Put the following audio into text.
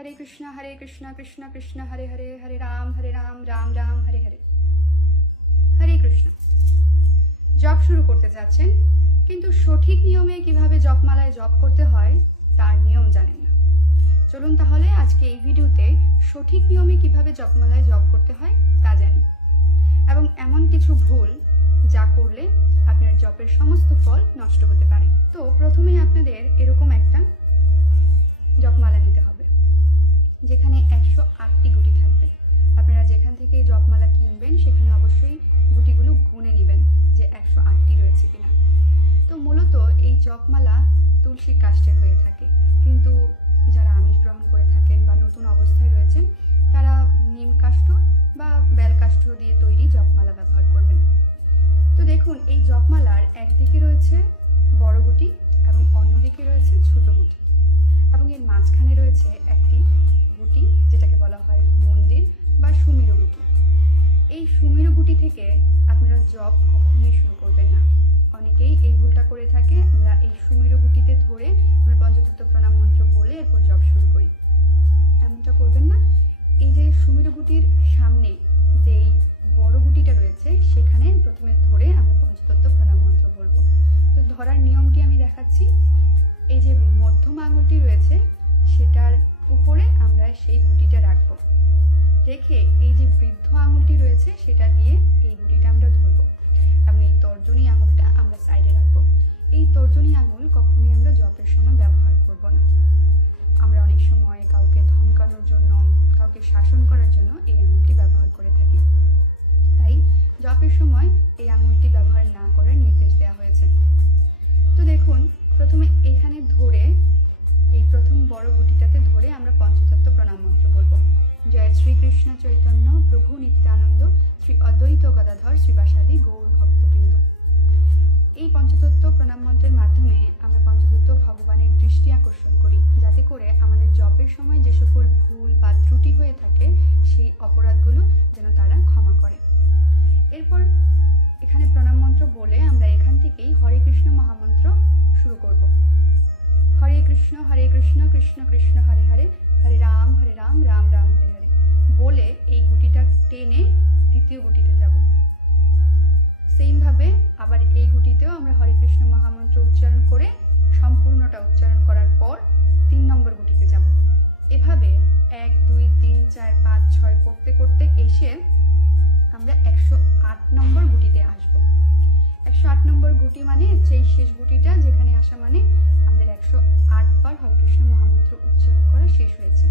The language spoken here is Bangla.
हरे कृष्णा कृष्णा कृष्णा हरे हरे, हरे राम राम राम हरे हरे। हरे कृष्ण। জপ শুরু করতে যাচ্ছেন, কিন্তু সঠিক নিয়মে কিভাবে জপমালায় জপ করতে হয় তার নিয়ম জানেন না। চলুন তাহলে আজকে এই ভিডিওতে সঠিক নিয়মে কিভাবে জপমালায় জপ করতে হয় তা জানি, এবং এমন কিছু ভুল যা করলে আপনার জপের সমস্ত ফল নষ্ট হতে পারে। তো প্রথমেই আপনাদের এরকম একটা জপমালা নিতে হবে, যেখানে 108টি গুটি থাকবে। আপনারা যেখান থেকে জপমালা কিনবেন সেখানে অবশ্যই গুটিগুলো গুনে নেবেন যে 108টি রয়েছে কিনা। তো মূলত এই জপমালা তুলসী কাষ্ঠের হয়ে থাকে, কিন্তু যারা আমিষ গ্রহণ করে থাকেন বা নতুন অবস্থায় রয়েছেন তারা নিম কাষ্ঠ বা বেল কাষ্ঠ দিয়ে তৈরি জপমালা ব্যবহার করবেন। তো দেখুন, এই জপমালার একদিকে রয়েছে বড় গুটি এবং অন্যদিকে রয়েছে ছোট গুটি, এবং এর মাঝখানে রয়েছে একটি গুটি যেটাকে বলা হয় মন্দির বা সুমেরু গুটি। এই সুমেরু গুটি থেকে আপনারা জপ কখনোই শুরু করবেন না। অনেকেই এই ভুলটা করে থাকে, আমরা এই সুমেরু গুটিতে ধরে আমরা পঞ্চতত্ত্ব প্রণাম মন্ত্র বলে এরপর জপ শুরু করি। এমনটা করবেন না। এই যে সুমেরু গুটির সামনে যেই বড় গুটিটা রয়েছে সেখানে প্রথমে ধরে আমরা পঞ্চতত্ত্ব প্রণাম মন্ত্র বলবো। তো ধরার নিয়মটি আমি দেখাচ্ছি। এই যে মধ্যম আঙুলটি রয়েছে সেটার উপরে আমরা সেই গুটিটা রাখবো, রেখে এই যে বৃদ্ধ আঙুলটি রয়েছে সেটা দিয়ে এই গুটিটা আমরা ধরবো, এবং এই তর্জনী আঙুলটা আমরা সাইডে রাখবো। এই তর্জনী আঙুল কখনোই আমরা জপের সময় ব্যবহার করব না। আমরা অনেক সময় কাউকে ধমকানোর জন্য, কাউকে শাসন করার জন্য এই আঙুলটি ব্যবহার করে থাকি, তাই জপের সময় এই আঙুলটি ব্যবহার না করার নির্দেশ দেওয়া হয়েছে। তো দেখুন, প্রথমে এখানে ধরে এই প্রথম বড় গুটিটাতে ধরে আমরা পঞ্চতত্ত্ব প্রণাম মন্ত্র বলবো। জয় শ্রীকৃষ্ণ চৈতন্য প্রভু নিত্যানন্দ শ্রী অদ্বৈত গদাধর শ্রীবাসাদি গৌর ভক্তবৃন্দ। এই পঞ্চতত্ত্ব প্রণাম মন্ত্রের মাধ্যমে আমরা পঞ্চতত্ত্ব ভগবানের দৃষ্টি আকর্ষণ করি, যাতে করে আমাদের জপের সময় যে সকল ভুল বা ত্রুটি হয়ে থাকে সেই অপরাধগুলো যেন তারা ক্ষমা করে। এরপর এখানে প্রণাম মন্ত্র বলে আমরা এখান থেকেই হরে কৃষ্ণ মহামন্ত্র শুরু করব। হরে কৃষ্ণ কৃষ্ণ কৃষ্ণ হরে হরে, হরে রাম রাম রাম হরে হরে বলে এই গুটিটা টেনে দ্বিতীয় গুটিতে যাব। সেইমভাবে আবার এই গুটিতেও আমরা হরে কৃষ্ণ মহামন্ত্র উচ্চারণ করে সম্পূর্ণটা উচ্চারণ করার পর 3 নম্বর গুটিতে যাব। এভাবে 1 2 3 4 5 6 করতে করতে এসে